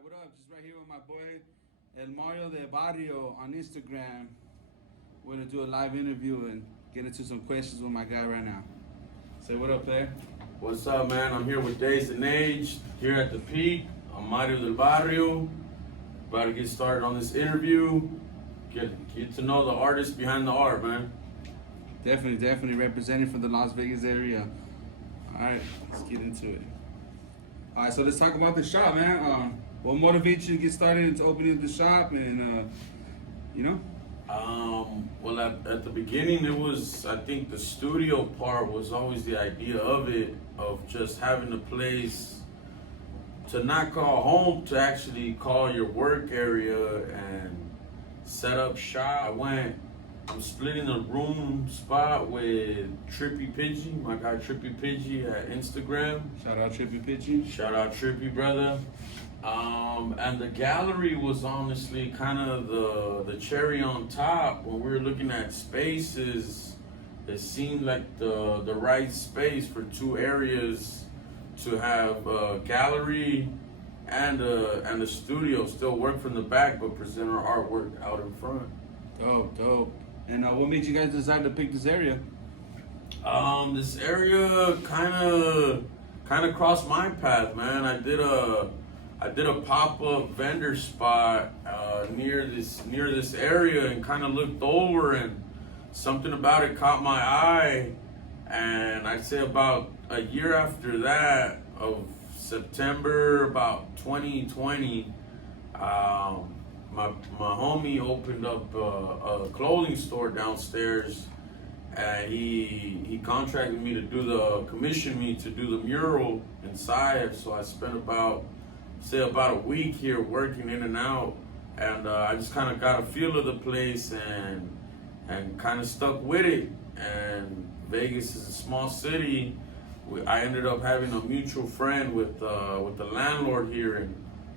right, what up? Just right here with my boy El Mario de Barrio on Instagram. We're gonna do a live interview and get into some questions with my guy right now. Say what up there. What's up, man? I'm here with Days and Age, here at the Peak. I'm Mario del Barrio. About to get started on this interview. Get to know the artist behind the art, man. Definitely representing from the Las Vegas area. All right, let's get into it. All right, so let's talk about the shop, man. What motivates you to get started into opening the shop, and you know? Well, at the beginning, it was, I think the studio part was always the idea of it, of just having a place to not call home, to actually call your work area and set up shop. I'm splitting a room spot with Trippy Pidgey, my guy Trippy Pidgey at Instagram. Shout out Trippy Pidgey. Shout out Trippy, brother. And the gallery was honestly kind of the cherry on top. When we were looking at spaces, it seemed like the right space for two areas to have a gallery and a studio. Still work from the back, but present our artwork out in front. Dope. And what made you guys decide to pick this area? This area kind of crossed my path, man. I did a pop-up vendor spot near this area and kind of looked over, and something about it caught my eye. And I'd say about a year after that, of September about 2020, my homie opened up a clothing store downstairs, and he contracted me to commission me to do the mural inside. So I spent about a week here working in and out, and I just kind of got a feel of the place and kind of stuck with it. And Vegas is a small city. I ended up having a mutual friend with the landlord here, and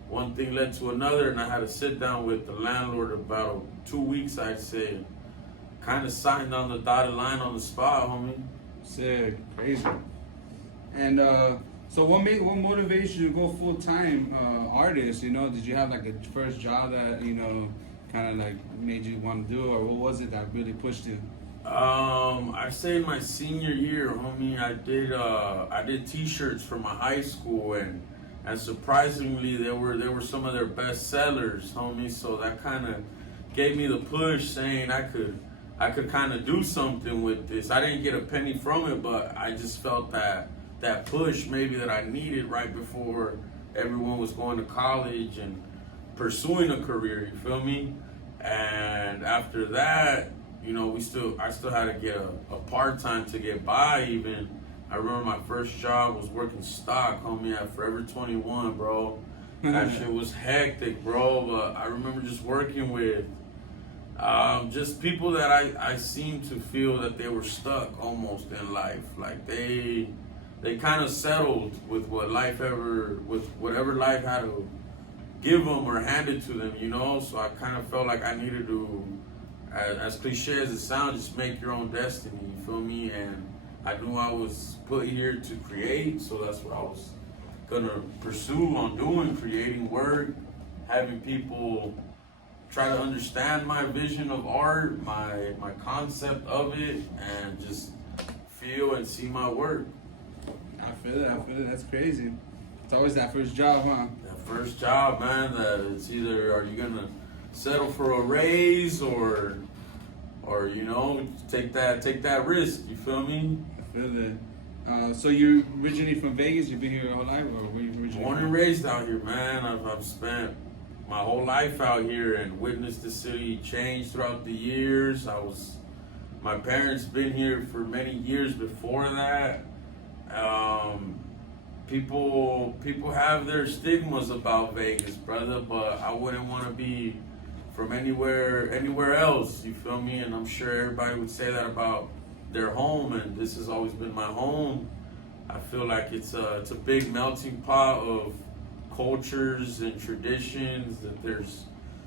one thing led to another, and I had to sit down with the landlord about 2 weeks, I'd say. Kind of signed on the dotted line on the spot, homie. Sick, crazy. And so what motivates you to go full-time artist? You know, did you have like a first job that, you know, kind of like made you want to do it, or what was it that really pushed you? I'd say in my senior year, homie, I did T-shirts for my high school, and surprisingly, they were some of their best sellers, homie. So that kind of gave me the push, saying I could kind of do something with this. I didn't get a penny from it, but I just felt that push maybe that I needed right before everyone was going to college and pursuing a career. You feel me? And after that, you know, I still had to get a part-time to get by even. I remember my first job was working stock, homie, at Forever 21, bro. That shit was hectic, bro. But I remember just working with just people that I seemed to feel that they were stuck almost in life. Like they kind of settled with whatever life had to give them or hand it to them, you know? So I kind of felt like I needed to, as cliche as it sounds, just make your own destiny, you feel me? And I knew I was put here to create, so that's what I was gonna pursue on doing, creating work, having people try to understand my vision of art, my concept of it, and just feel and see my work. I feel it. That's crazy. It's always that first job, huh? That first job, man, that it's either are you gonna settle for a raise or you know, take that risk, you feel me? I feel that. So you're originally from Vegas? You've been here your whole life, or were you originally Born and raised out here, man. I've spent my whole life out here and witnessed the city change throughout the years. My parents been here for many years before that. People have their stigmas about Vegas, brother, but I wouldn't want to be from anywhere else, you feel me? And I'm sure everybody would say that about their home, and this has always been my home. I feel like it's a big melting pot of cultures and traditions, that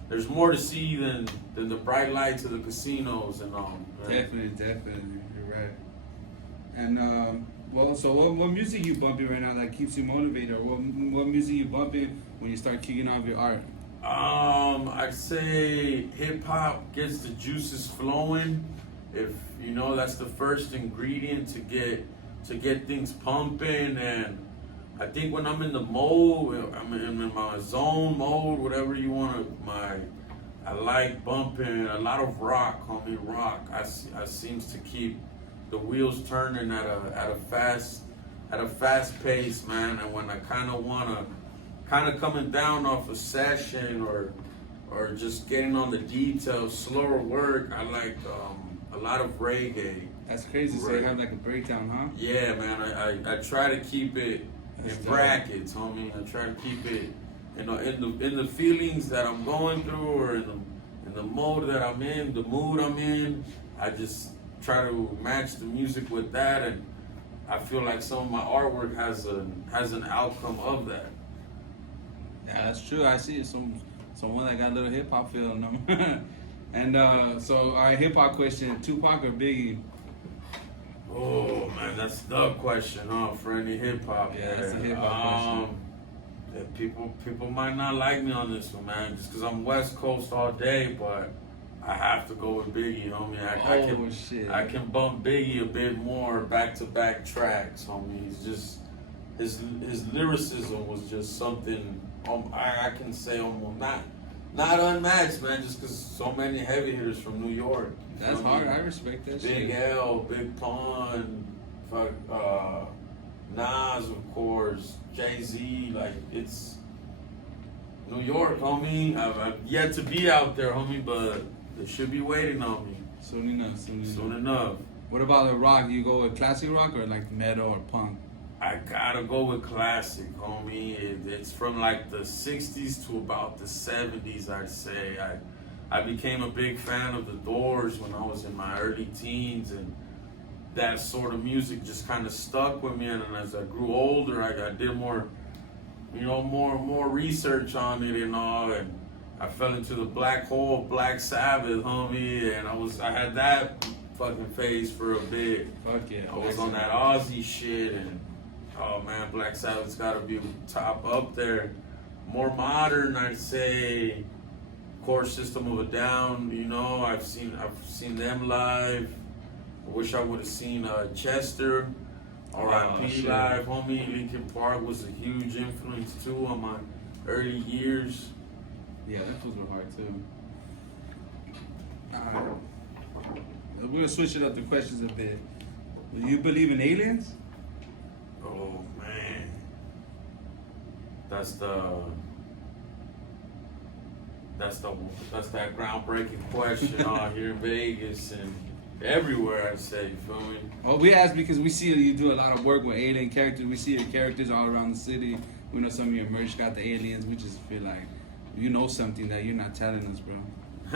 there's more to see than the bright lights of the casinos and all. Right? Definitely, you're right. And Well, so what music you bumping right now that keeps you motivated, or what music you bumping when you start kicking off your art? I'd say hip hop gets the juices flowing. If you know, that's the first ingredient to get things pumping. And I think when I'm in the mode, I'm in my zone mode, whatever you want to. I like bumping a lot of rock, homie. Rock. I seems to keep the wheels turning at a fast pace, man. And when I kind of coming down off a session or just getting on the details, slower work. I like a lot of reggae. That's crazy. So you have like a breakdown, huh? Yeah, man. I try to keep it in brackets, homie. I try to keep it, you know, in the feelings that I'm going through, or in the mode that I'm in, the mood I'm in. I just try to match the music with that, and I feel like some of my artwork has an outcome of that. Yeah, that's true. I see someone that got a little hip hop feel in them. And so our hip hop question: Tupac or Biggie? Oh man, that's the question, huh? For any hip hop. Yeah, that's a hip hop question. Yeah, people might not like me on this one, man, just because I'm West Coast all day, but I have to go with Biggie, homie. I can bump Biggie a bit more back-to-back tracks, homie. He's just his lyricism was just something I can say almost not unmatched, man. Just because so many heavy hitters from New York. That's hard. I respect that. Big L, Big Pun, Nas, of course, Jay-Z. Like, it's New York, homie. I've yet to be out there, homie, but they should be waiting on me. Soon enough. Soon enough. What about the rock? You go with classic rock or like metal or punk? I gotta go with classic, homie. It's from like the 60s to about the 70s, I'd say. I became a big fan of the Doors when I was in my early teens, and that sort of music just kind of stuck with me. And as I grew older, I did more research on it and all, and I fell into the black hole of Black Sabbath, homie, and I had that fucking phase for a bit. Fuck yeah. I was on that Aussie shit, and oh man, Black Sabbath's gotta be top up there. More modern, I'd say, Core System of a Down. You know, I've seen them live. I wish I would have seen Chester, R.I.P. live, homie. Linkin Park was a huge influence too on my early years. Yeah, that fools were hard too. Alright. We're gonna switch it up the questions a bit. Do you believe in aliens? Oh man. That's that groundbreaking question here in Vegas and everywhere, I'd say, you feel me? Oh, we asked because we see you do a lot of work with alien characters. We see your characters all around the city. We know some of your merch got the aliens. We just feel like you know something that you're not telling us, bro.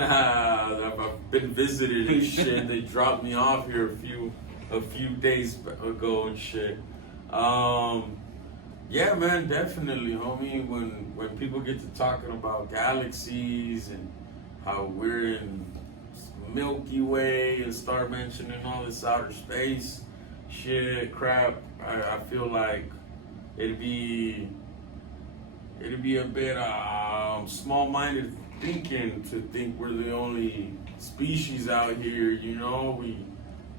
I've been visited and shit. They dropped me off here a few days ago and shit. Yeah, man, definitely, homie. When people get to talking about galaxies and how we're in Milky Way and start mentioning all this outer space shit, crap, I feel like it'd be a bit small-minded thinking to think we're the only species out here. You know,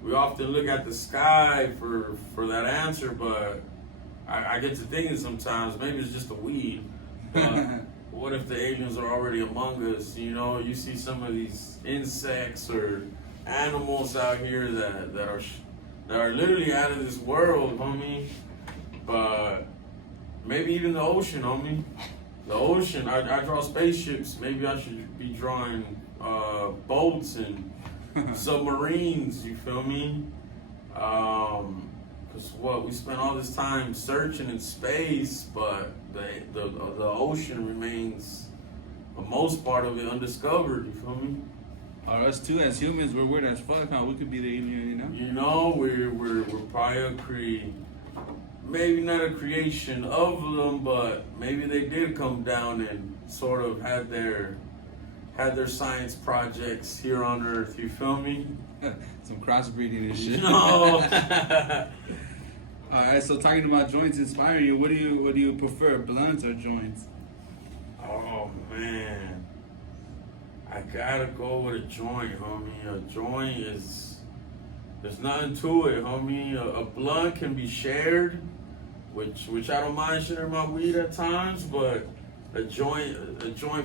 we often look at the sky for that answer, but I get to thinking sometimes maybe it's just a weed. But what if the aliens are already among us? You know, you see some of these insects or animals out here that are literally out of this world, homie. But maybe even the ocean, homie. The ocean. I draw spaceships. Maybe I should be drawing boats and submarines. You feel me? Cause we spend all this time searching in space, but the ocean remains, for most part of it, undiscovered. You feel me? Or us too, as humans, we're weird as fuck. How we could be the alien, you know? You know, we're probably maybe not a creation of them, but maybe they did come down and sort of had their science projects here on Earth. You feel me? Some crossbreeding and shit. No. Alright, so talking about joints inspiring you, what do you prefer, blunts or joints? Oh man, I gotta go with a joint, homie. A joint is there's nothing to it, homie. A blunt can be shared, which I don't mind sharing my weed at times, but a joint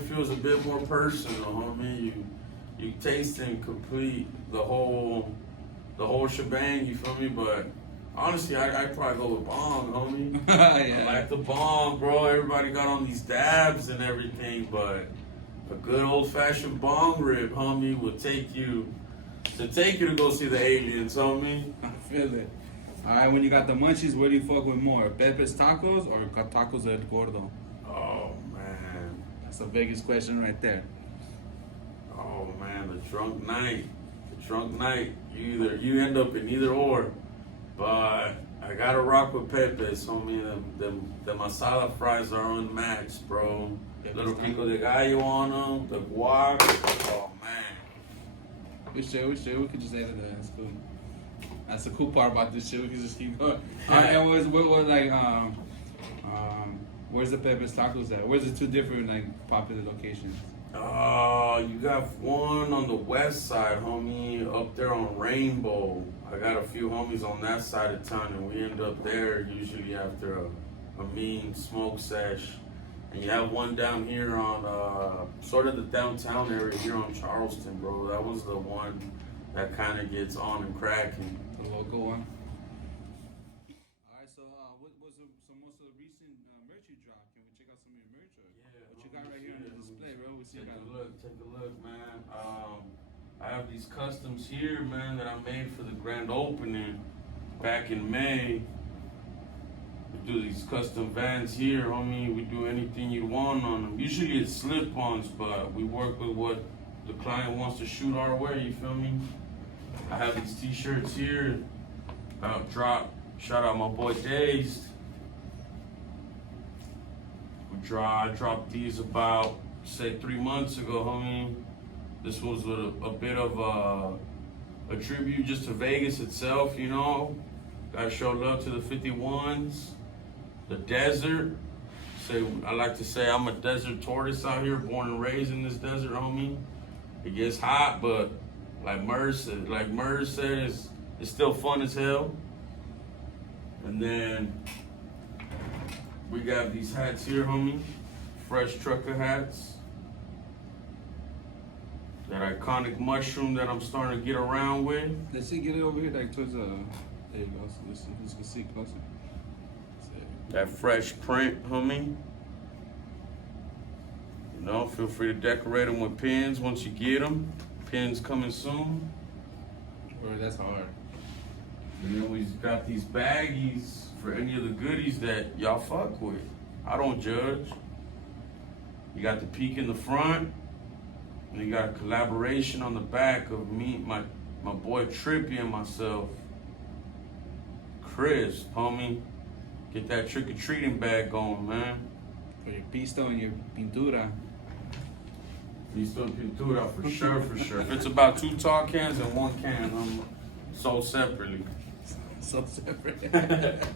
feels a bit more personal, homie. You taste and complete the whole shebang. You feel me? But honestly, I'd probably go with bong, homie. Yeah. I like the bong, bro. Everybody got on these dabs and everything, but a good old fashioned bong rip, homie, will take you to go see the aliens, homie. I feel it. Alright, when you got the munchies, where do you fuck with more? Pepe's Tacos or Tacos El Gordo? Oh man. That's the biggest question right there. Oh man, the drunk night. You end up in either or. But I gotta rock with Pepe's, homie. The masala fries are unmatched, bro. Little pico de gallo on them, the guac. Oh man. We could just edit that. That's cool. That's the cool part about this shit. We can just keep going. Alright, and what like where's the Pepe's Tacos at? Where's the two different like popular locations? You got one on the west side, homie, up there on Rainbow. I got a few homies on that side of town, and we end up there usually after a mean smoke sesh. And you have one down here on sort of the downtown area here on Charleston, bro. That was the one that kind of gets on and cracking. The local one. Alright, so what was some most of the recent merch you dropped? Can we check out some of your merch? Or what you got right here on the display, bro? We see Take got a look, man. I have these customs here, man, that I made for the grand opening back in May. We do these custom vans here, homie. We do anything you want on them. Usually it's slip-ons, but we work with what the client wants to shoot our way, you feel me? I have these t-shirts here. Drop. Shout out my boy Dazed. I dropped these about, say, 3 months ago, homie. This was a bit of a tribute just to Vegas itself, you know. Gotta show love to the 51s, the desert. I like to say I'm a desert tortoise out here, born and raised in this desert, homie. It gets hot, but like Merz said, it's still fun as hell. And then we got these hats here, homie. Fresh trucker hats. That iconic mushroom that I'm starting to get around with. Let's see, get it over here, like towards the. There you go. So let's see it closer. That fresh print, homie. You know, feel free to decorate them with pins once you get them. Pins coming soon. Bro, that's hard. And then we got these baggies for any of the goodies that y'all fuck with. I don't judge. You got the peak in the front. And you got a collaboration on the back of me, my boy Trippy and myself. Chris, homie. Get that trick-or-treating bag going, man. For your pisto and your pintura. Pisto and pintura, for sure. If it's about 2 tall cans and 1 can, I'm sold separately. So separate.